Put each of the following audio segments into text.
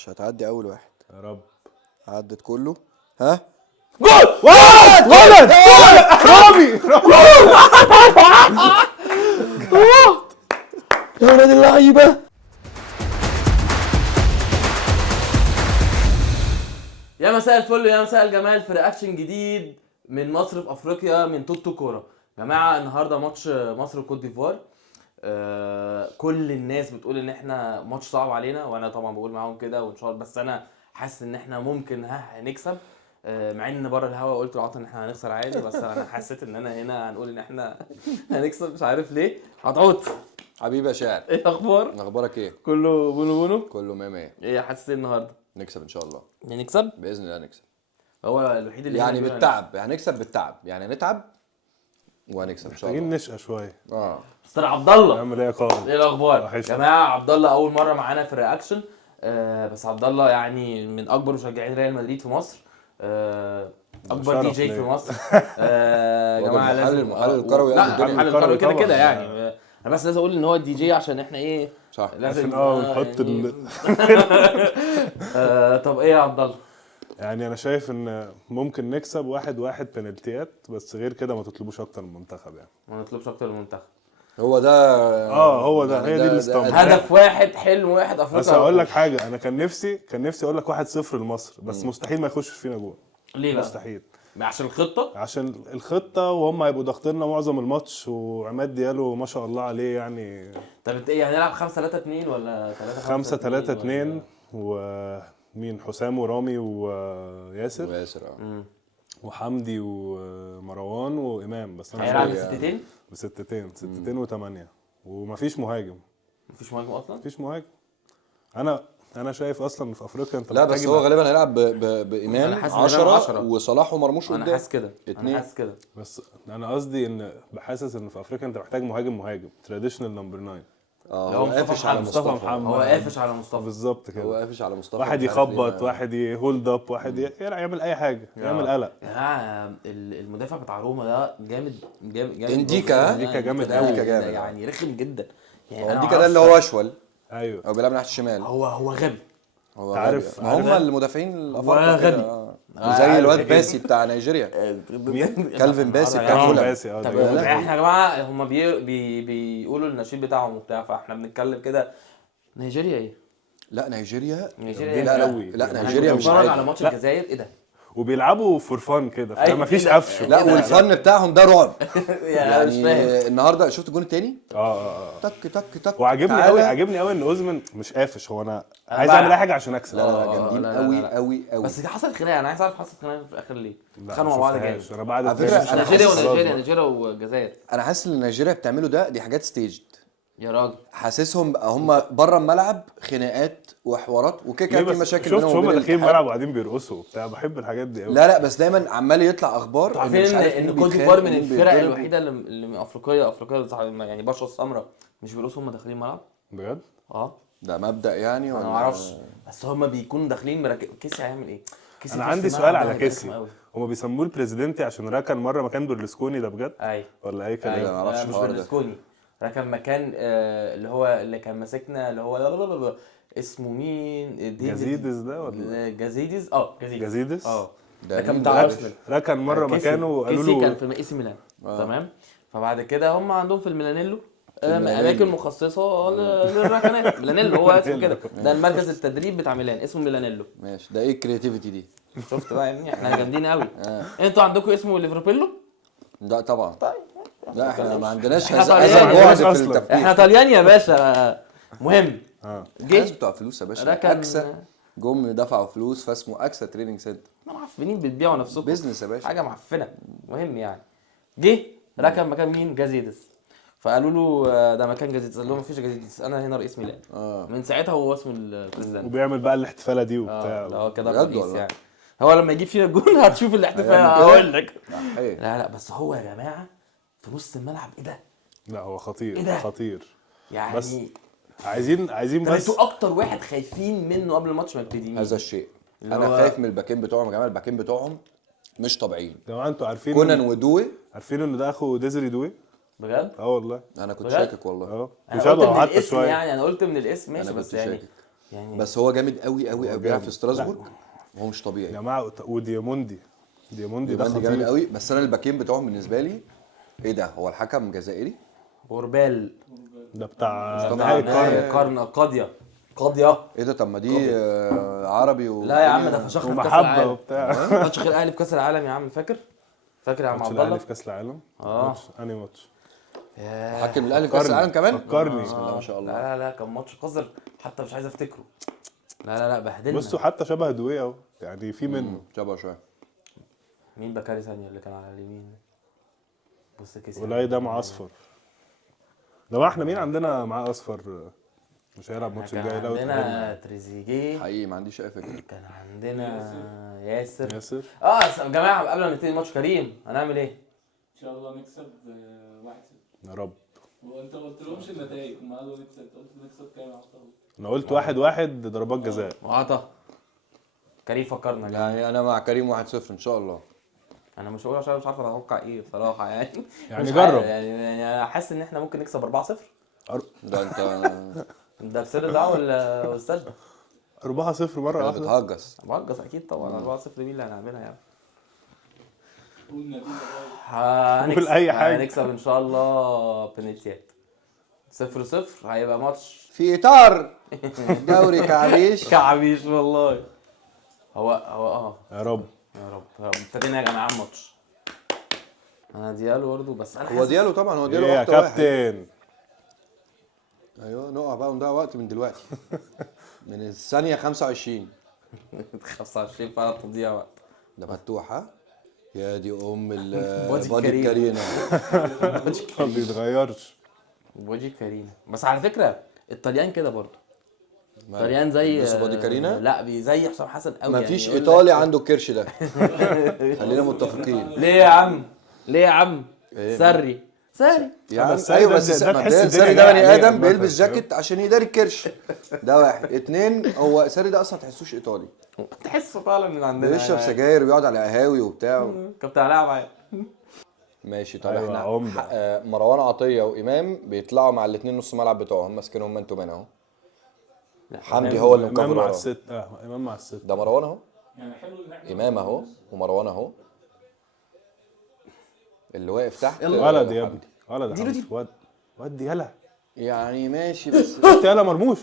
مش هتعدي اول واحد. يا رب. عدت كله. ها جول ولد رامي يا ولاد اللعيبه. يا مساء الفل يا مساء الجمال في رياكشن جديد من مصر في افريقيا من توتو كوره. جماعه النهارده ماتش مصر وكوت ديفوار. كل الناس بتقول ان احنا ماتش صعب علينا، وانا طبعا بقول معاهم كده وان شاء الله، بس انا حاسس ان احنا ممكن هنكسب. مع ان بره الهوا قلت لعطا ان احنا هنخسر عادي، بس انا حسيت ان انا هنا هنقول ان احنا هنكسب، مش عارف ليه. عطعوت حبيبي يا شاعر، ايه الاخبار؟ اخبارك ايه؟ كله بونو بونو. كله 100. ايه حاسس ايه النهارده؟ نكسب ان شاء الله، نكسب باذن الله نكسب. هو الوحيد اللي يعني هنا بيقول بالتعب، هنكسب بالتعب، يعني هنتعب وهنكسب ان شاء محتاجين الله. نشقى شويه. مستر عبد الله. نعمل ايه يا قائد؟ ايه الاخبار؟ وحشني. جماعه عبد الله اول مره معانا في الرياكشن. بس عبد الله يعني من اكبر مشجعين ريال مدريد في مصر. اكبر دي شرف جي ليا. في مصر. هو ده جماعه المحل- لازم المحل الكروي قد لا الدنيا. المحل الكروي كده طبعاً. كده يعني. انا بس لازم اقول ان هو الدي جي عشان احنا ايه صح. لازم عشان نحط يعني طب ايه يا عبد الله؟ يعني انا شايف ان ممكن نكسب 1-1 بنالتيات، بس غير كده ما تطلبوش اكتر من المنتخب يعني. ما نطلبش اكتر من المنتخب. هو ده. هو ده، هي دي الاسطمبة. هدف واحد، حلم واحد، افريقيا. بس هقول لك حاجه، انا كان نفسي اقول لك 1-0 لمصر، بس مستحيل ما يخشش فينا جول. ليه بقى؟ مستحيل، عشان الخطه. عشان الخطه، وهم هيبقوا ضاغطيننا معظم الماتش، وعماد ديالو ما شاء الله عليه يعني. طب انت ايه هنلعب 5-3-2 ولا 5-3-2 ومين؟ حسام ورامي وياسر وياسر وحمدي ومروان وامام. بس انا هيلعب شايف بستتين؟ بستتين و8، ومفيش مهاجم. مفيش مهاجم اصلا؟ مفيش مهاجم. انا شايف اصلا في افريقيا انت لا، بس هو غالبا هيلعب أنا بامام حاسس إن إمام 10 10. وصلاح ومرموش قدام. انا حاسس كده، اتنين. انا حاسس كده. بس انا قصدي ان بحاسس ان في افريقيا انت محتاج مهاجم تراديشنال نمبر 9. هو قافش على مصطفى مصطفى. محمد. هو قافش على مصطفى بالظبط هو كده. قافش على مصطفى. واحد مش عارف ليه يخبط، ما- واحد يهولد اب، واحد يعمل اي حاجه، يعمل قلق. يا جماعه المدافع بتاع روما ده جامد جامد جامد. انديكا. انديكا جامد ده قوي. انديكا جامد. يعني رخم جدا. يعني هو أنا انديكا ده اللي هو اشول، ايوه. هو بيلعب ناحيه الشمال. هو غبي. هو عارف- غبي. ما عارف- هم المدافعين الافارقه غبي. كده. زي الواد باسي بتاع نيجيريا. مين؟ كالفين باسي بتاع فولهام. باسي. طب ده جامد. احنا يا جماعه هم بيقولوا النشيد بتاعهم وبتاع، فاحنا بنتكلم كده. نيجيريا ايه؟ لا نيجيريا. نيجيريا لا قوي. لا نيجيريا مش بتفرج على عادي. ماتش لا. الجزائر ايه ده؟ وبيلعبوا فور فان كده، أيوة فمفيش كده. قفش. لا والفن بتاعهم ده رعب. يعني مش فاهم. النهارده شفت الجون التاني؟ تك تك تك. وعجبني تعالى. قوي، عجبني قوي ان اوزمن مش قافش. هو انا عايز بلعب. اعمل اي حاجه عشان اكسب. لا لا جامدين لا، لا، قوي لا. قوي قوي. بس دي حصلت خناقه، انا عايز اعرف حصلت خناقه في الاخر ليه؟ لا، اتخانقوا مع بعض جامد. انا بعد على فكرة التاني أنا نيجيريا حاسس نيجيريا والجزائر. انا حاسس ان نيجيريا بتعمله ده، دي حاجات ستيجد. يا راجل حاسسهم هم بره الملعب خناقات وحوارات وكده ليه كده في بس؟ مشاكل شفت بينهم هم وبين داخلين الاتحاد. الملعب وقاعدين بيرقصوا وبتاع، بحب الحاجات دي قوي. لا لا بس دايما عمال يطلع اخبار عارفين مش عارف ان مين كوت بيتخانق ديفوار من ومين الفرق بيتضرب. الوحيده اللي من افريقيا يعني بشره السمراء مش بيرقصوا هم داخلين الملعب. بجد؟ ده مبدأ يعني ولا انا ما اعرفش، بس هم بيكونوا داخلين كيسي هيعمل ايه؟ كيسي انا في وسط عندي الملعب سؤال ده على هيبقى رخم كيسي. قوي. هما بيسموه البريزيدنتي عشان ركن مره مكان برلسكوني، ده بجد ايوه ولا اي كلام؟ أيوة. ما اعرفش مش الحوار ده. برلسكوني. كان مكان اللي كان ماسكنا اللي هو اسمه مين؟ جازيدس ده ولا جازيدس جازيدس؟ ده كان مين بتاع ده؟ ارسنال. ركن مره مكانه وقالوا كيسي كان له في اي سي ميلان. تمام. فبعد كده هم عندهم في الميلانيلو الميلانيلو. اماكن مخصصه للركنات. ميلانيلو هو اسمه كده، ده المركز التدريب بتاع ميلان اسمه ميلانيلو. ماشي. ده ايه الكرياتيفيتي دي؟ شفت بقى يا ابني احنا جامدين قوي. انتوا عندكم اسمه ليفربيلو؟ لا طبعا. طيب لا احنا ما عندناش إحنا هذا طالعين. البعد في أصلاً. التفكير. احنا طليان يا باشا. مهم الناس جه بتوع فلوس يا باشا. ركن. اكسا جم دفعوا فلوس فاسمه اكسا تريننج سنتر. معفنين بتبيعوا نفسكم بيزنس يا باشا. حاجه معفنه. مهم يعني جه ركن مكان مين؟ جازيدس. فقالوا له ده مكان جازيدس، قال لهم مفيش جازيدس، انا هنا رئيس ميلان. من ساعتها هو اسمه البريزيدنت. وبيعمل بقى الاحتفالة دي وبتاع. لا هو كده بجد رئيس والله؟ يعني. هو لما يجيب فينا الجون هتشوف الاحتفال. هيعمل كده؟ هقول لك. ايه لا لا بس هو يا جماعه في نص الملعب ايه ده؟ لا هو إيه خطير ده؟ خطير. يعني بس عايزين طب بس انتوا اكتر واحد خايفين منه قبل الماتش ما يبتدي مين؟ هذا الشيء. اللي انا هو- خايف من الباكين بتوعهم يا جماعه. الباكين بتوعهم مش طبيعيين. يا جماعه انتوا عارفين كونان ودوي. عارفين ان ده اخو ديزري دوي؟ بجد؟ والله. انا كنت بجد؟ شاكك والله. انا قلت وشبهه من حتى الاسم شويه. يعني، انا قلت من الاسم ماشي انا بس كنت يعني شاكك. يعني بس هو جامد قوي قوي قوي، بيلعب في جامد. ستراسبورج وهو مش يا طبيعي. جماعه ودياموندي ده بجد جامد خطير. قوي. بس انا الباكين بتوعهم بالنسبه لي ايه ده، هو الحكم جزائري؟ غربال ده بتاع مصطفى نهائي عباس. القرن. قاضيه ايه ده؟ طب ما دي عربي لا يا عم ده فشخنا في كاس ومحبه العالم. وبتاع. ماتش غير الاهلي في كاس العالم يا عم، فاكر يا عم ماتش عبد الاهلي الله؟ في كاس العالم. اه. ماتش انهي ماتش؟ ياه. حكم الاهلي في كاس فكرني. العالم كمان؟ فكرني. بسم الله ما شاء الله. لا كان ماتش قذر، حتى مش عايز افتكره. لا بهدلنا. بصوا حتى شبه دويه اهو، يعني في منه. شبه شويه. مين بكاري ثانيه اللي كان على اليمين؟ بص كيسي ولاي ده مع اصفر. ده ما احنا مين عندنا معاه اصفر مش هيلعب الماتش كان الجاي لو عندنا اتقابلنا. تريزيجيه، حقيقي ما عنديش اي فكره. كان عندنا ياسر. ياسر. يا جماعه قبل ما نبتدي الماتش، كريم هنعمل ايه؟ ان شاء الله نكسب 1-0. يا رب. وانت ما قلتلهمش النتائج، هم قالوا نكسب، انت قلت نكسب كام يا عطا؟ انا قلت 1-1 ضربات جزاء. وعطا كريم فكرنا يا جماعة. يعني انا مع كريم 1-0 ان شاء الله. انا مش هقول عشان مش عارف اتوقع ايه بصراحه يعني. يعني مش جرب. عارف، يعني انا حاسس ان احنا ممكن نكسب 4-0. ده انت ده بسر ده ولا والسجده؟ 4-0 مره كده واحده. بتهجس. بهجس اكيد طبعا. 4-0 مين اللي هنعملها يعني؟ قول نتيجه بقى. هنكسب. أي حاجة. هنكسب ان شاء الله بنالتيات. 0-0 هيبقى ماتش في اطار دوري كعبيش. كعبيش والله. هو يا رب. يا رب ابتدينا يا جماعه الماتش. انا ديالو برضه، بس انا هو ديالو طبعا، هو ديالو ايه يا اكتر واحد. كابتن؟ ايوه نقع بقى ونضيع وقت من دلوقتي. من الثانيه 25. 25 فعلا تضييع وقت. ده فتوح ها. يا دي ام بودي البادي كريم. الكرينه. ما بيتغيرش. وجي كارينا. بس على فكره الطليان كده برضه. ماله؟ الطليان زي بيلبسوا بادي كارينا؟ لا زي حسام حسن قوي. مفيش يعني يقول ايطالي لك- عنده الكرش ده. خلينا متفقين. ليه يا عم؟ ليه يا عم؟ إيه؟ سري يا عم بس ايوه ده- بس ده تحس مبدئيا الدنيا ساري جاية ده بني عليه ادم عامة، بيلبس فاهم؟ جاكيت عشان يداري الكرش. ده واحد. اتنين، هو ساري ده اصلا تحسوش ايطالي. تحسه فعلا من عندنا. بيشرب سجاير وبيقعد على قهاوي وبتاع. كابتن علاء معايا. ماشي. طب أيوة، احنا عمدة. مروان عطيه وامام بيطلعوا مع الاثنين نص ملعب بتوعهم، ماسكينهم مان تو مان اهو. حمدي هو اللي امام مكفر مع وراه. الست. امام مع الست. ده مروان اهو، يعني حلو ان احنا امام اهو، ومروان اهو اللي واقف تحت. ولد يا حمدي. ابني، ولد يا حمدي. ود يلا. يعني ماشي بس. شفت يلا مرموش.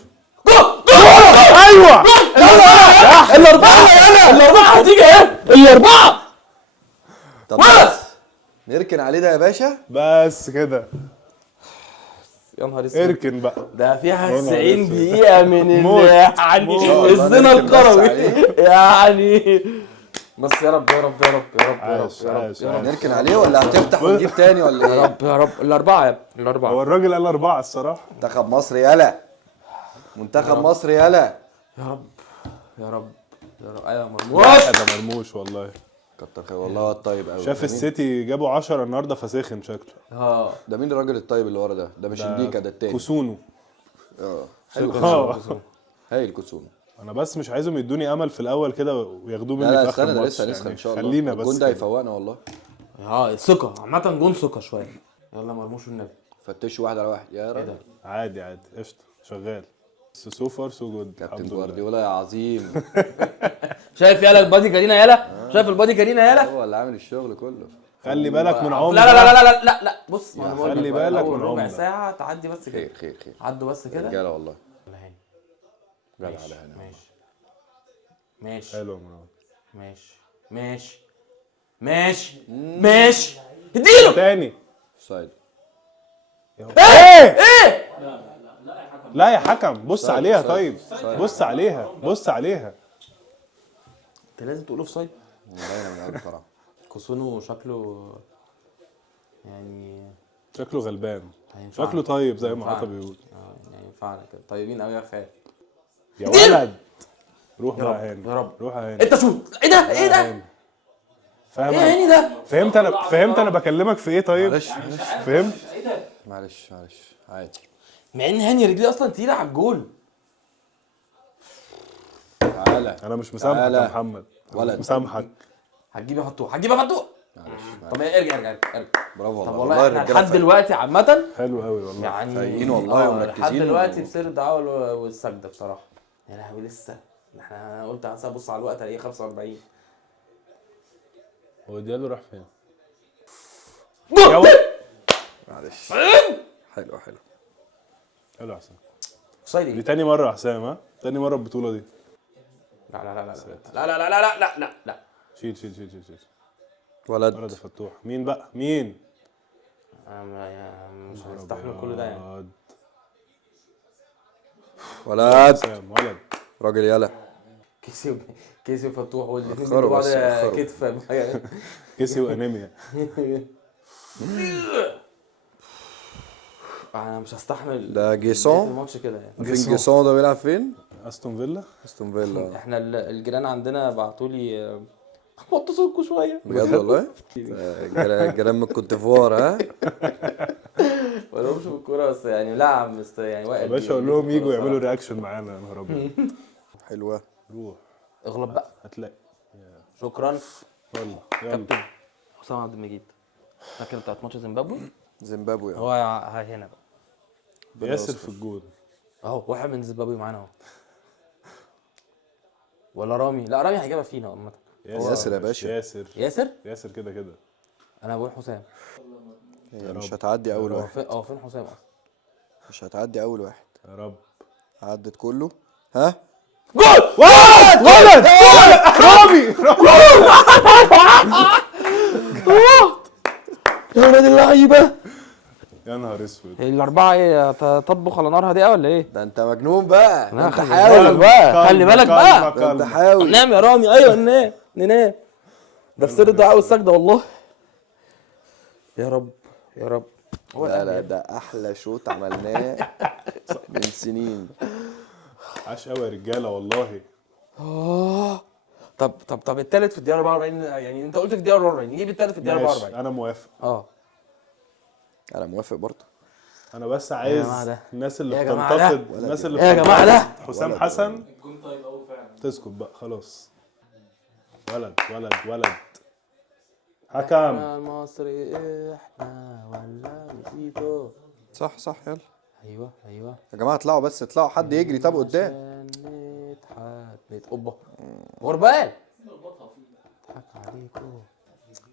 ايوه الاربعه هتيجي ايه؟ الاربعه. طب بس نركن عليه ده يا باشا. بس كده. يا نهار اسود. اركن بقى. ده فيها يا نهار 90 اسود. دقيقة من موت. يعني موت. الزنا نركن بس الكروي عليه. يعني. بس يا رب يا رب يا رب يا رب يا رب عاش، يا رب عاش، يا رب نركن عليه ولا هتفتح وتجيب تاني ولا يا ايه؟ رب يا رب. الأربعة يا ابني هو الأربعة. الراجل قال 4 الصراحه. منتخب مصر يلا. منتخب مصر يلا. يا رب يا رب يا رب. أيوة مرموش. واحد يا مرموش والله. كتر خير والله. هو الطيب قوي. شاف السيتي جابوا 10 النهارده فسخن شكله. اه ده مين الراجل الطيب اللي ورا ده؟ ده مش انديكا، ده التاني. كوسونو. حلو. اه. هايل كوسون. انا بس مش عايزهم يدوني امل في الاول كده وياخدوه مني لا في لا اخر استنى، ده الماتش. لسه هنسخن ان شاء الله. خلينا بس الجون ده كده. هيفوقنا والله. ثقة عامة، جون ثقة شوية. يلا مرموش والنبي. فتشوا واحد على واحد يا ايه راجل. ده؟ عادي قشطه شغال. بس سو فار سو جود. كابتن جوارديولا يا عظيم. شايف يالا البادي كارينا يالا؟ شايف البادي كارينا يالا؟ هو اللي عامل الشغل كله. خلي بالك من لا عمر. لا لا لا لا لا لا بص، ما انا بقول خلي لك بالك أول من ربع عمر. ساعة تعدي بس كده. خير خير خير. عدوا بس كده. رجاله والله. ولا هاني. جدع ماشي على هنا. ماشي ماشي حلو يا مروان. ماشي ماشي ماشي ماشي. اديله. تاني. سايد. ايه ايه؟ لا يا حكم بص عليها. سايد. طيب سايد. بص عليها بص عليها. انت لازم تقول اوف سايد. باينه من الاول بصراحه. كوسونو شكله يعني شكله غلبان. هينفعنا. شكله طيب زي ما هينفعنا. عطا بيقول. يعني ينفعنا كده طيبين قوي يا خال. يا ولد روح يا بقى رب هاني. يا رب. روح يا هاني. انت شوت. ايه ده؟ ايه ده؟ فاهم ايه هاني ده؟ فهمت انا بكلمك في ايه طيب. معلش فهمت. معلش عادي. مع ان هاني رجليه اصلا تقيله على الجول. تعالى. انا مش مسامحك تعالى. يا محمد. ولد. مش مسامحك. هتجيب يحطوه هتجيب يحطوه. معلش طب ارجع. برافو طب والله. والله احنا الرجالة لحد دلوقتي عامه حلو قوي والله. يعني فايقين والله لحد ومركزين دلوقتي بسير الدعوه والسجده بصراحه. يا لهوي لسه. احنا قلت هبص على الوقت الاقيه 45. هو ديالو راح فين؟ معلش. حلو حلو. حلو يا حسام. اوفسايد دي ايه؟ تاني مرة يا حسام، ها؟ تاني مرة البطولة دي. لا لا لا لا لا لا لا لا لا لا لا. شيل شيل شيل شيل شيل. ولد. ولد يا فتوح. مين بقى؟ مين؟ مش هنستحمل كل ده يعني. ولد. حسام ولد. راجل يلا. كيسي وفتوح والاثنين أخروا بيدوا بعض بس، أخروا. كتف. كيسي وانيميا. انا مش هستحمل ده بقية جيسون. الماتش كده يعني. فين جيسون ده بيلعب فين؟ استون فيلا. استون فيلا. احنا الجيران عندنا بعتوا لي وطوا صوتكم شويه. بجد والله؟ الجيران من الكوت ديفوار ها؟ ما لهمش في الكوره بس يعني لا يعني يا وائل باشا اقول لهم يجوا يعملوا رياكشن معانا يا نهار ابيض. حلوة. روح اغلب بقى. هتلاقي. شكرا يلا يلا. كابتن حسام عبد المجيد. فاكر بتاعت ماتش زيمبابوي؟ زيمبابوي هو هنا بقى ياسر في الجول. اهو واحد من زيمبابوي معانا اهو. ولا رامي؟ لا رامي هيجيبها فينا عامه. ياسر يا باشا. ياسر. ياسر؟ ياسر كده كده. انا بقول حسام. هي مش هتعدي اول هو واحد. فين حسام اصلا؟ مش هتعدي اول واحد. يا رب. عدت كله. ها؟ ولد رامي. يا ولاد اللعيبه. يا نهار اسود. الاربعه ايه تطبخ على نار هادئه ولا ايه؟ ده انت مجنون بقى. ده انت خلي حاول بالك بقى. خلي بالك بقى. ده انت حاول. نام يا رامي. ايوه ننام ننام. ده في سر الدعاء والسجده والله. يا رب يا رب. هو لا الأهلي. لا ده احلى شوط عملناه من سنين. عاش قوي يا رجاله والله. طب التالت في الدقيقه 44 يعني انت قلت في الدقيقه 44 نجيب التالت في الدقيقه ماشي 44. انا موافق. انا موافق برضه. انا بس جماعة عايز ده. الناس يا اللي جماعة ده. بتنتقد الناس اللي يا جماعة ده. حسام حسن الجون طيب قوي فعلا. تسكت بقى خلاص. ولد ولد ولد. حكم. المصري احنا ولا نسيته. صح صح يلا. ايوه ايوه. يا جماعه اطلعوا بس اطلعوا حد يجري طب قدام. عشان نضحك اوبا غربال. اضحك عليكم.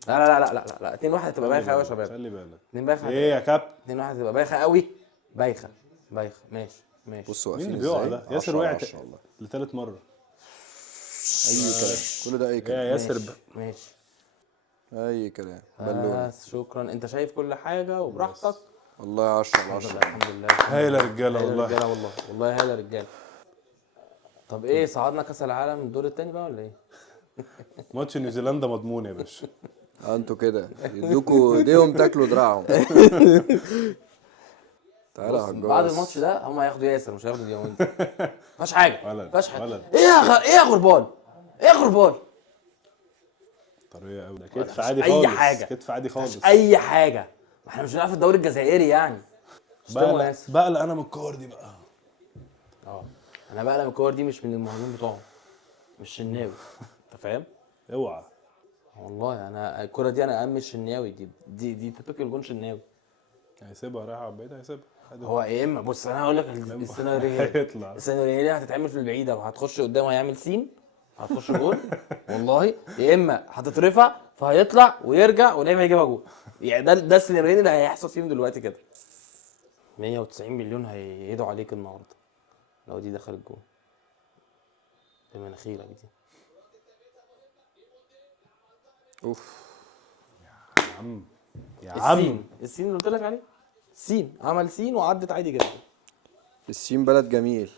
لا لا لا لا لا 2-1 هتبقى بايخه قوي يا شباب. خلي بالك. 2 بايخه. ايه يا كابتن؟ 2-1 هتبقى بايخه قوي. بايخه ماشي ماشي. بصوا مين واقفين اللي بيقع ازاي. ده؟ ياسر 10 وقع 10 والله. لثالث مره. اي كلام. كل ده اي يا كلام. ياسر ماشي اي كلام. بالونه. بس شكرا. انت شايف كل حاجه وبراحتك. والله 10 على 10. الحمد لله. هايله رجاله هايله والله. رجاله والله هايله رجاله. طب ايه صعدنا كاس العالم الدور الثاني بقى ولا ايه؟ ماتش نيوزيلندا مضمون يا باشا. انتوا كده يدوكوا ايديهم تاكلوا دراعهم. تعالى يا بص، هجاص. بعد الماتش ده هم هياخدوا ياسر مش هياخدوا دياموند. مفيش حاجه ولد، مفيش حاجه. ولد. ايه يا غربال؟ ايه يا غربال؟ طريه قوي ده. كتف عادي أي خالص. حاجة. كتف عادي خالص. اي حاجه. ما احنا مش بنلعب في الدوري الجزائري يعني. اشتموا ياسر. بقلق انا من الكور دي بقى. انا بقى لما الكور دي مش من المهاجمين بتوعهم. مش شناوي. انت فاهم؟ اوعى. والله انا الكره دي انا امن الشناوي دي تبقى جون شناوي. هيسيبها رايحه على البعيد هيسيبها. هو يا اما بص انا هقول لك هيطلع. السيناريو دي هتتعمل في البعيده وهتخش قدامه هيعمل سين. هتخش جول والله. يا اما هتترفع فهيطلع ويرجع ولعيب هيجيبها جول. يعني ده السيناريوهين اللي هيحصل فيهم دلوقتي كده. 190 مليون هيدعوا عليك النهارده لو دي دخلت جول. بمناخيرك دي. اوف. يا عم يا عم. السين اللي قلت لك عليه. سين عمل سين وعدت عادي جدا. السين بلد جميل.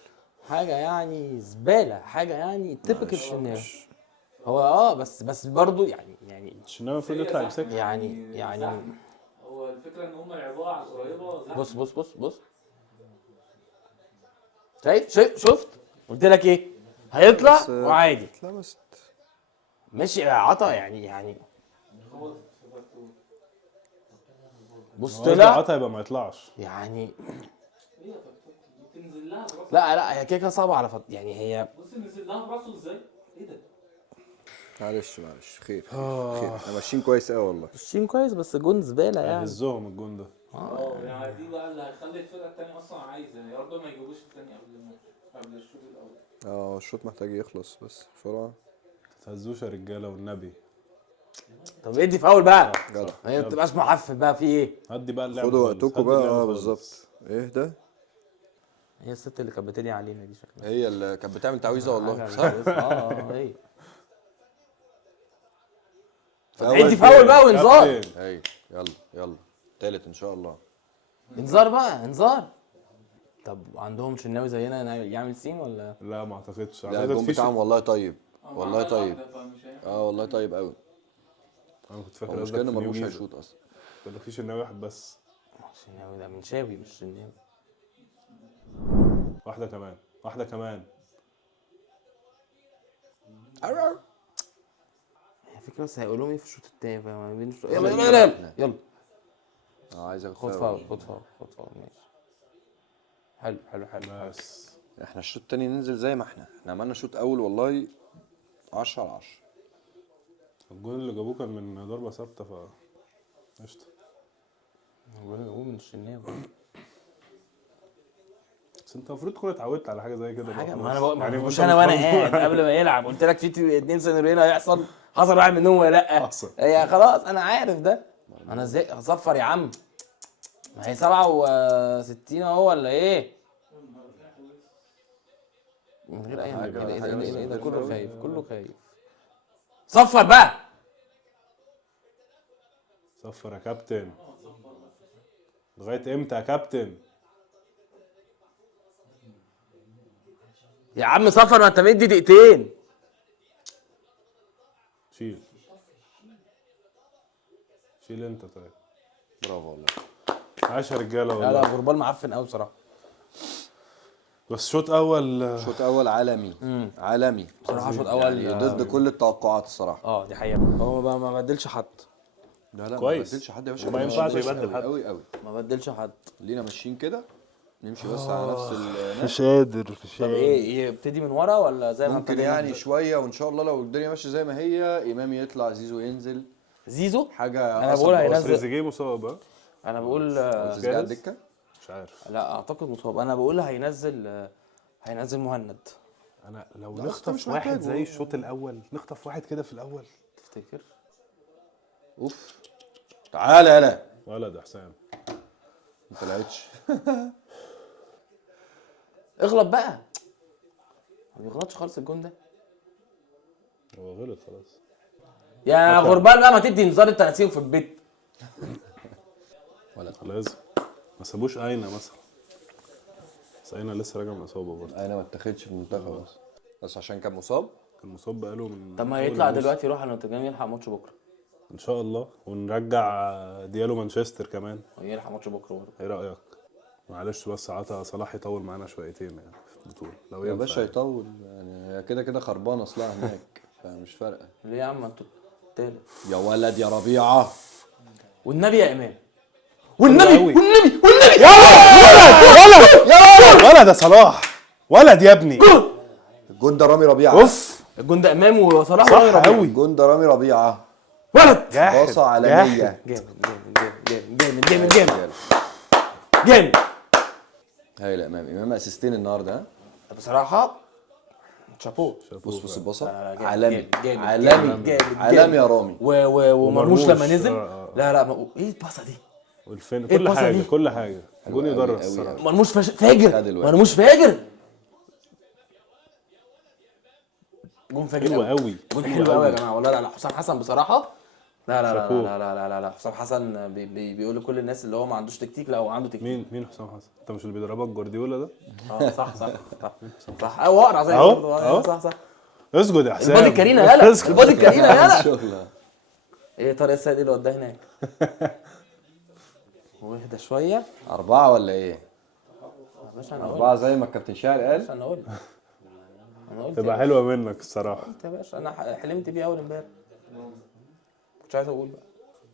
حاجه يعني زباله. حاجه يعني تيبيكال شناوي. هو بس برضه يعني الشناوي المفروض يطلع يمسكها. يعني هو الفكره ان هم لعبوها على القريبه زحمة. بص شايف شفت قلت لك ايه هيطلع بس- وعادي اتلمست. ماشي عطا يعني خبطت في برتو. بص هو قصدي طلع عطا يبقى ما يطلعش. يعني. ايه يا فتوح؟ تنزل لها براسه. لا هي كده صعبه على يعني هي. بص نزل لها براسه ازاي؟ ايه ده؟ معلش خير. احنا ماشيين كويس قوي والله. الشين كويس بس جون زباله يعني. هزهم الجون ده. يعني دي بقى اللي هيخلي الفرقه الثانيه اصلا عايزه يا رب ما يجيبوش الثاني قبل الماتش قبل الشوط الاول. الشوط محتاج يخلص بس بسرعه. تهزوش يا رجاله والنبي. طب ادي فاول بقى. جدع. هي ما تبقاش محفل بقى في ايه؟ هدي بقى اللعبه خدوا خالص، وقتكم هدي بقى. اللعبة خالص. بالظبط. ايه ده؟ هي الست اللي كانت بتدعي علينا دي شكلها. هي اللي كانت بتعمل تعويذه والله. صح. هي. فأول ادي فاول بقى وانذار. كابتن. هي. يلا تالت ان شاء الله. انذار بقى انذار. طب عندهم شناوي زينا يعمل سين ولا؟ لا ما اعتقدش. لا اعتقد الجون في بتاعهم والله طيب. والله عمل طيب. واحدة فمش هينفع. والله طيب قوي. انا كنت فاكر هو قصدك المشكله ان في مرموش نيوجيزة. هيشوط اصلا. ولا في شناوي واحد بس. شناوي ده منشاوي مش شناوي. واحده كمان واحده كمان. الفكره بس هيقولوا ايه في الشوط التاني فما بين يلا عايز اخد خد فاول خد فاول ماشي. حلو. بس احنا الشوط التاني ننزل زي ما احنا عملنا شوط اول والله 10 على 10. الجون اللي جابوه كان من ضربه ثابته ف قشطه. هو من الشناوي بس انت المفروض تكون اتعودت على حاجه زي كده حاجه. بقى ما انا خلاص. بقول يعني مش انت انا وانا برضه- قاعد قبل ما يلعب قلت لك في 2 سيناريوهين هيحصل. حصل واحد منهم ولا لا؟ حصل. هي خلاص انا عارف ده. انا ازاي هصفر يا عم؟ ما هي 67 اهو ولا ايه؟ من غير اي حاجه. ايه ده كله خايف. صفر بقى. صفر يا كابتن. لغايه امتى يا كابتن؟ يا عم صفر ما انت مدي دقيقتين. شيل انت طيب. برافو والله. عاش يا رجاله لا والله. غربال معفن قوي بصراحه. بس شوط اول شوط اول عالمي. عالمي بصراحه شوط اول يعني ضد كل التوقعات الصراحه. دي حقيقه. هو ما بدلش حد. لا كويس. ما بدلش حد يا باشا. وما ينفعش يبدل حد. قوي ما بدلش حد. لينا ماشيين كده نمشي بس على نفس النفس. مش قادر طب ايه يبتدي من ورا ولا زي ما ممكن ابتدينا؟ يعني شويه وان شاء الله لو الدنيا ماشيه زي ما هي امام يطلع زيزو ينزل زيزو. حاجه. انا بقول هينزل. تريزيجيه مصاب ها؟ انا بقول تريزيجيه على الدكه. مش عارف. لا اعتقد مصاب. انا بقول هينزل مهند. انا لو لا، نخطف مش واحد محتاجه. زي الشوط الاول نخطف واحد كده في الاول. تفتكر؟ اوف. تعالى يلا. ولد حسام ما طلعتش. اغلط بقى. ما بيغلطش خالص الجون ده. هو غلط خلاص. يا غربال بقى ما تدي انذار انت ناسيهم في البيت. لازم ما سابوش اينا مثلا. بس اينا لسه راجع من اصابه برضه. انا ما اتاخدش في المنتخب بس عشان كان مصاب. كان مصاب بقاله من طب ما أول يطلع الموسم. دلوقتي يروح على نوتنجهام يلحق ماتش بكره. ان شاء الله ونرجع ديالو مانشستر كمان. يلحق ماتش بكره برضه. ايه رايك؟ معلش بس عطا صلاح يطول معانا شويتين يعني في البطوله لو يا ينفع باشا يعني. يطول يعني هي كده خربانه اصلها هناك فمش فارقه. ليه يا عم انتوا التالت؟ يا ولد يا ربيعه. والنبي يا امام. ولد يا صلاح. ولد يا ابني. الجون ده رامي ربيعه. اوف الجون ده امام وصلاح صح قوي. الجون ده رامي ربيعه. ولد. باصه عالميه. جامد. هايل يا امام اسيستين النهارده ها. بصراحه شابو. بص الباصه لا، جامد، عالمي جامد، عالمي جامد. عالمي يا رامي. ومرموش لما ومرموش. نزل. آه. لا ايه الباصه دي؟ والفين إيه كل الباصة حاجه دي؟ كل حاجه. جون أوي، يدرس أوي، الصراحه. أوي. مرموش فاجر. خد الواد. مرموش فاجر. جون فاجر حلو قوي. جون حلو قوي يا جماعه والله. لا حسام حسن بصراحه. لا شابوه. لا حسام حسن بيقول لكل الناس اللي هو ما عندوش تكتيك. لا هو عنده تكتيك. مين حسام حسن؟ انت مش اللي بيدربك جوارديولا ده؟ صح هو اقرع زي أهو، برضه. أهو. صح اسجد يا حسام. البادي الكرينه يالا. البادي الكرينه يالا. شغله. ايه طارق السيد اللي وداه هناك. واهدى شويه 4 ولا ايه؟ يا باشا. انا 4 زي ما الكابتن شاعر قال. انا قلت تبقى حلوه منك الصراحه. يا باشا. انا حلمت بيه اول امبارح. كنتش عايز اقول بقى.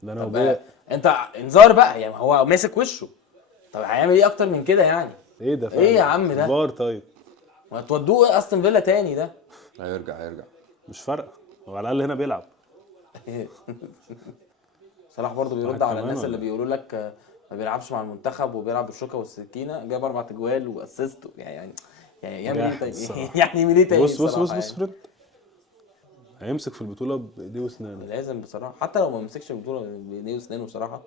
ده انا طب وبيه. انت انذار بقى يعني. هو ماسك وشه. طب هيعمل ايه اكتر من كده يعني؟ ايه ده ايه يا عم ده؟ بار طيب. ما تودوه استون فيلا تاني ده. هيرجع مش فارقه هو على الاقل هنا بيلعب. صلاح برضه بيرد صلاح على كمان الناس ولا اللي بيقولوا لك ما بيلعبش مع المنتخب وبيلعب بالشوكه والسكينه. جايب 4 تجوال واسيست يعني يعني يعمل ايه جاحد طيب؟ الصراحة. يعني ايه تاني بص الصراحة بص يعني. فريد هيمسك في البطوله بايديه واسنانه. لازم بصراحه، حتى لو ما مسكش البطوله بايديه واسنانه بصراحه،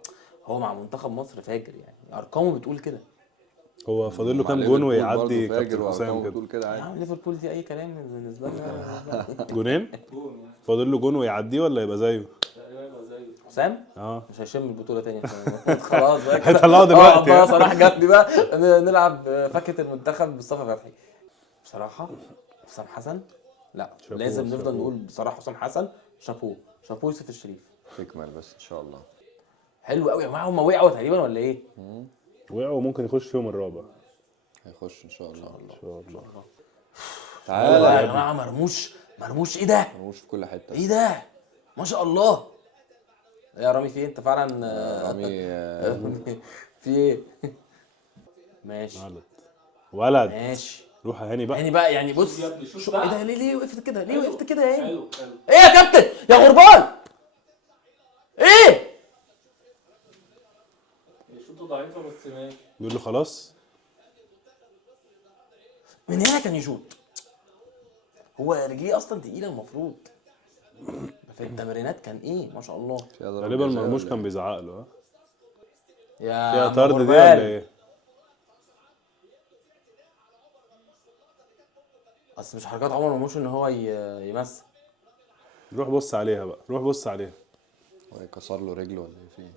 هو مع منتخب مصر فاجر يعني، ارقامه بتقول كده. هو فاضل له مع كام جون ليفربول برضه ويعدي فاجر كابتن حسام وارقامه كده. بتقول كده يا عادي. عم ليفربول دي اي كلام بالنسبه لنا. جونين جون فاضل له جون ويعديه ولا يبقى زيه؟ تقريبا يبقى زيه. حسام اه مش هيشم البطوله تاني خلاص بقى كده. هيطلعوا دلوقتي. بقى صلاح جنبي بقى نلعب فكه المنتخب مصطفى فتحي. بصراحه حسام حسن، لا شابوه، لازم نفضل شابوه. نقول بصراحه حسام حسن شابوه، شابوه يوسف الشريف. تكمل بس ان شاء الله. حلو قوي يا جماعه، هم وقعوا تقريبا ولا ايه؟ وقعوا ممكن يخش فيهم الرابع هيخش ان شاء الله. ان شاء الله. تعالى تعالى يا جماعه، مرموش ايه ده؟ مش في كل حته. ايه ده؟ ما شاء الله. يا رامي في إيه؟ انت فعلا رامي في ايه؟ ماشي ولد ماشي. روح يا هاني بقى. يعني بقى يعني بص يا ابني شوف شو بقى. ايه ده؟ ليه وقفت كده؟ ليه وقفت كده يا هاني؟ حلو حلو. ايه يا كابتن يا غربال؟ ايه؟ شوطه ضعيفه بس ماشي. بيقول له خلاص. من هنا كان يشوط. هو رجليه اصلا تقيله المفروض. في التمرينات كان ايه ما شاء الله. غالبا مرموش كان بيزعق له. ها يا فيها عم طرد دي غربال. ولا ايه؟ اصل مش حركات عمر مرموش ان هو يمثل. روح بص عليها بقى، روح بص عليها. هو كسر له رجله ولا ايه؟ في ايه؟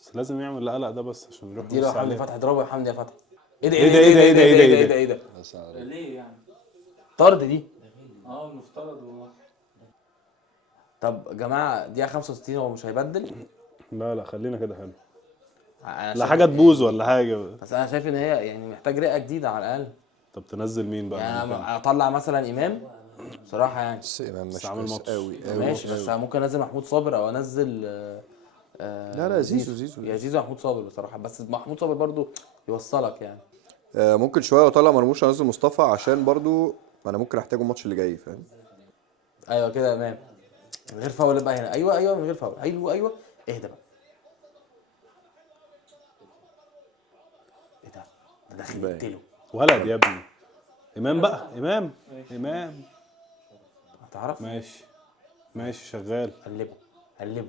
بس لازم يعمل القلق ده بس عشان يروح اديله يبص يا حمدي عليها. فتحي، اضربه يا حمدي يا فتحي. ايه ده ايه ده ايه ده ايه ده ايه ده ايه ده؟ بس على رجله. ليه يعني؟ طرد دي. المفترض والله. طب يا جماعه دقيقه 65 هو مش هيبدل. لا خلينا كده حلو. أنا لا شايف- حاجه تبوظ ولا حاجه. بس انا شايف ان هي يعني محتاج رئه جديده على الاقل. طب تنزل مين بقى؟ يعني ممكن. أنا اطلع مثلا امام بصراحه يعني. بس امام بس مش عامل كويس ماتش. قوي ماشي بس ممكن انزل محمود صابر او انزل لا زيزو يا زيزو محمود صابر بصراحه، بس محمود صابر برضو يوصلك يعني. ممكن شويه واطلع مرموش انزل مصطفى عشان برضو انا ممكن احتاجه الماتش اللي جاي فاهم. ايوه كده امام من غير فاول بقى هنا. ايوه من غير فاول. ايوه اهدى بقى. ايه ده داخل باين. يقتله. ولد يا ابني. امام بقى امام. هتعرف. ماشي شغال. قلبه حلو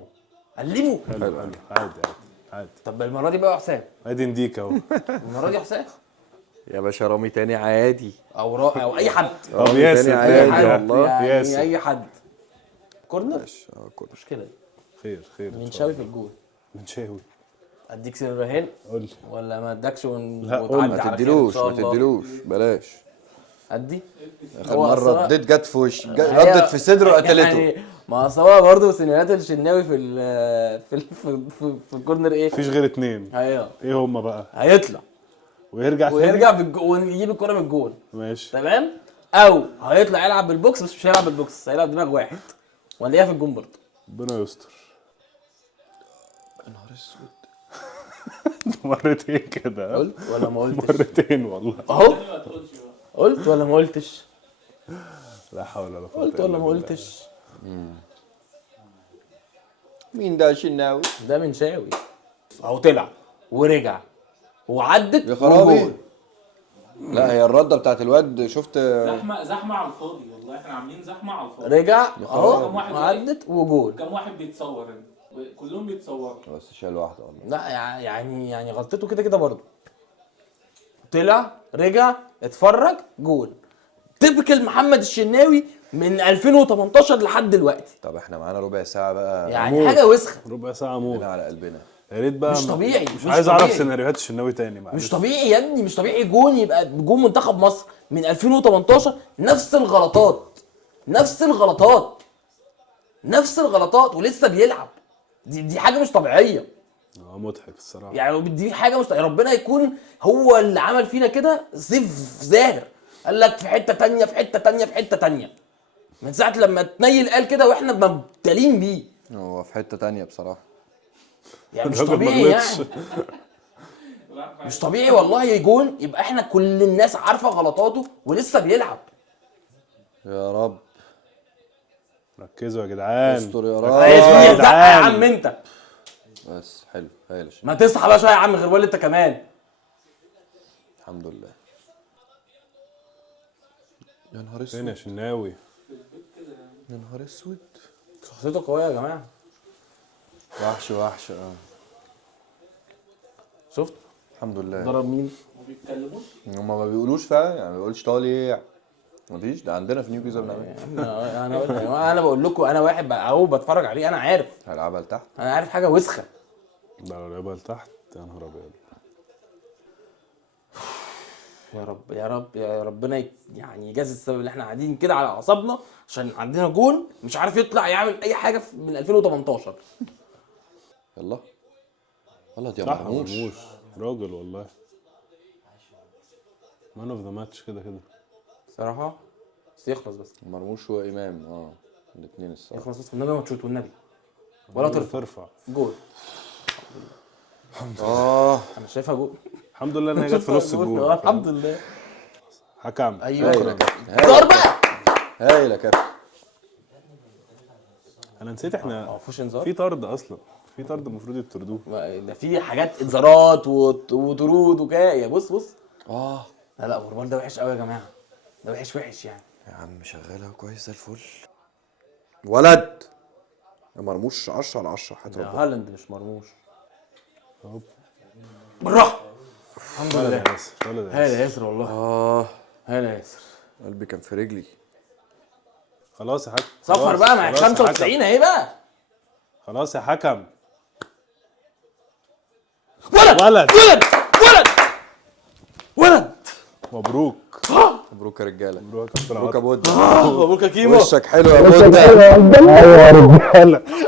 عادي. طب المره دي بقى حسام. ادي نديك اهو. المره دي حسام يا باشا رامي تاني عادي. او اي حد. طب ياسر عادي اي حد والله. يعني ياسر. اي حد. كورنر ماشي كورنر. مشكله. خير من شاوي في الجول. من شاوي. اديك سر رهان قول لي. ولا ما ادكش لا، قول. وتعدي ما على خير إن شاء الله؟ تديلوش بلاش. ادي. اخر هو مره أصلا- اديت جت في وش هي- ردت في صدره وقتلته. يعني ما اصل هو برضه سيناريوهات الشناوي في الكورنر ايه؟ مفيش غير اتنين. ايه هما بقى؟ هيطلع ويرجع تاني. ويرجع ويجيب الكوره من الجول. ماشي. تمام. او هيطلع يلعب بالبوكس بس مش هيلعب بالبوكس، هيلعب دماغ واحد ولا في الجون برضه. ربنا يستر. يا نهار اسود. مرتين كده. قلت ولا ما قلتش؟ مرتين والله. اهو ما تقولش بقى. قلت ولا ما قلتش؟ لا حول ولا قوة قلت ولا ما قلتش؟ مين ده شناوي؟ ده من شاوي اهو، طلع ورجع وعدت يا خرابي. وجول. لا هي الرده بتاعت الواد شفت. زحمه على الفاضي والله، احنا عاملين زحمه على الفاضي. رجع كم اهو واحد وعدت وجول. كم واحد بيتصور هنا؟ كلهم بيتصوروا. بس شال واحده والله. لا يعني غلطته كده برضه. طلع رجع اتفرج جول. تبكل محمد الشناوي من 2018 لحد دلوقتي. طب احنا معانا ربع ساعه بقى. يعني حاجه وسخه. ربع ساعة موت. قلبنا على قلبنا. يا ريت بقى. مش طبيعي، مش مش عايز اعرف طبيعي. سيناريوهات الشناوي تاني معلش. مش طبيعي يا ابني، مش طبيعي جون يبقى جون منتخب مصر من 2018 نفس الغلطات ولسه بيلعب. دي حاجه مش طبيعيه. مضحك الصراحة. يعني دي حاجه مش طبيعية. ربنا يكون هو اللي عمل فينا كده سيف زاهر. قال لك في حته تانية من ساعه لما تنيل قال كده واحنا مبتلين بيه. هو في حته تانية بصراحه. يعني مش الراجل ما طبيعي غلطش. يعني. مش طبيعي والله جون يبقى احنا كل الناس عارفه غلطاته ولسه بيلعب. يا رب ركزوا يا جدعان. استر يا عايز رب. فيه يا الدقه يا جدعان. عم انت. بس حلو هايل. ما تصحى بقى شويه يا عم غير ولا انت كمان. الحمد لله. يا نهار فين اسود يا شناوي؟ يا نهار اسود. شخصيته قويه يا جماعه. وحش شفت الحمد لله. ضرب مين؟ ما بيتكلموش. هما ما بيقولوش فعلا يعني، ما بيقولش طالع. مفيش، ده عندنا في نيو جيزه بنعمل. انا بقول لكم، انا واحد اهو بتفرج عليه، انا عارف، هلعبها لتحت. انا عارف حاجه وسخه. ده لو لعبها لتحت يا نهار ابيض. يا رب يا رب يا ربنا يعني يجازي السبب اللي احنا قاعدين كده على اعصابنا عشان عندنا جون مش عارف يطلع يعمل اي حاجه من 2018. يلا غلط يا صح مرموش. مرموش راجل والله. مان اوف ذا ماتش كده كده. صراحه بس يخلص بس مرموش وامام الاثنين الصراحه. يخلص بس والنبي ما تشوت والنبي ولا ترفع جول. انا شايفها جول. الحمد لله ان هي جت في نص الجول. الحمد لله. حكم. ايوه هايل يا كابتن. دور بقى. هايل يا كابتن. انا نسيت احنا ما فيهوش انذار. في طرد اصلا، في طرد المفروض يطردوه. ده في حاجات انذارات وطرود وكده. بص لا غربال ده وحش قوي يا جماعه، ده وحش يعني. يا عم شغالها كويس زي الفل. ولد يا مرموش 10 على 10 حتى. ده هالاند مش مرموش. هوب. بالراحه. الحمد ولد لله. يا ياسر، ولد يا هاي ياسر. يا ياسر والله. هاي يا ياسر. قلبي كان في رجلي. خلاص يا حكم. صفر خلاص، بقى مع خلاص يا 95 حكم. اهي بقى. خلاص يا حكم. ولد. مبروك. مبروك يا رجاله. مبروك يا كابتن مبروك يا عاطف. بودة. مبروك يا كيمو. وشك حلو يا بودة.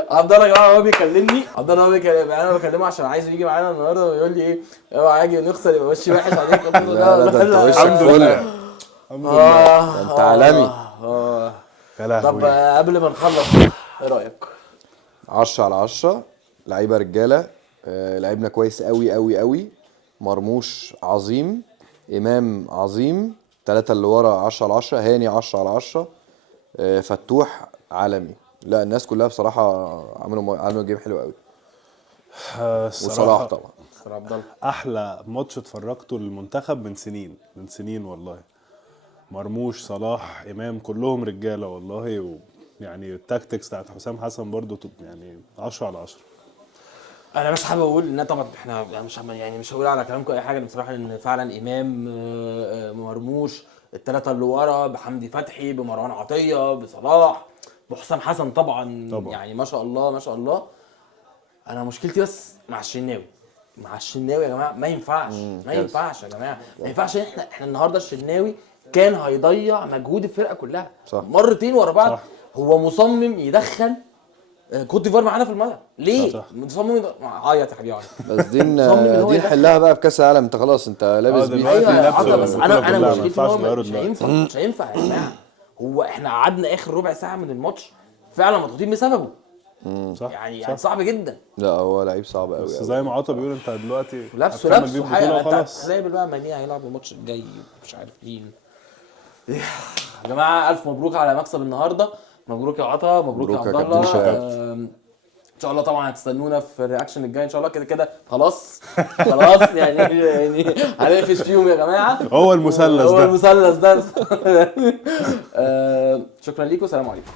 عبد الله يا جماعه هو بيكلمني، عبد الله هو بيكلمني، انا بكلمه عشان عايز يجي معانا النهارده ويقول لي ايه اوعى اجي نخسر يبقى وشي وحش عليك. لا ده انت وشك الحمد فل. لله. الحمد لله. ده انت عالمي. يا طب لهوي. قبل ما نخلص ايه رايك؟ 10 على 10. لعيبه رجاله. لعبنا كويس قوي. مرموش عظيم. امام عظيم. 3 اللي ورا 10 على 10. هاني 10 على 10. فتوح عالمي. لا الناس كلها بصراحه عملوا جيم حلو قوي. وصلاح طبعا. عبد الله احلى ماتش اتفرجته للمنتخب من سنين والله. مرموش، صلاح، امام، كلهم رجاله والله. ويعني التاكتكس بتاعت حسام حسن برضو يعني 10 على 10. انا بس حابب اقول ان طبعا احنا مش هقول على كلامكم اي حاجه بصراحه، ان فعلا امام مرموش الثلاثه اللي ورا بحمدي فتحي بمروان عطيه بصلاح بحسام حسن طبعا. يعني ما شاء الله. انا مشكلتي بس مع الشناوي يا جماعه. ما ينفعش يا جماعه. ما ينفعش. احنا النهارده الشناوي كان هيضيع مجهود الفرقه كلها. صح. مرتين ورا بعض. صح. هو مصمم يدخل كوت ديفوار معانا في الملعب ليه؟ صح. مصمم عيط يا حبيبي عيط. بس دي مصمم إن هو دي يدخل. نحلها بقى في كاس العالم. انت خلاص انت لابس بيه. دلوقتي ايوه لابسه عضله بس البطولة انا كلها، ما مشكلتي ينفعش ان هو تغيره مش دلوقتي. مش هينفع يا جماعه. هو احنا قعدنا اخر ربع ساعه من الماتش فعلا مضغوطين بسببه. صح. يعني صعب جدا. لا هو لعيب صعب قوي. بس زي ما عطا بيقول انت دلوقتي لابسه هتكمل بيه حاجه. البطولة انت وخلاص. هتلاقي بقى ماني هيلعب الماتش الجاي مش عارف مين. يا جماعه الف مبروك على مكسب النهارده. مبروك يا عطا. مبروك يا مبروك يا عبد كابتن الله. شهاب. ان شاء الله طبعا هتستنونا في الرياكشن الجاي ان شاء الله. كده خلاص يعني هنقفش فيهم يا جماعه. هو المثلث ده. هو المثلث ده. شكرا ليكم. سلام عليكم.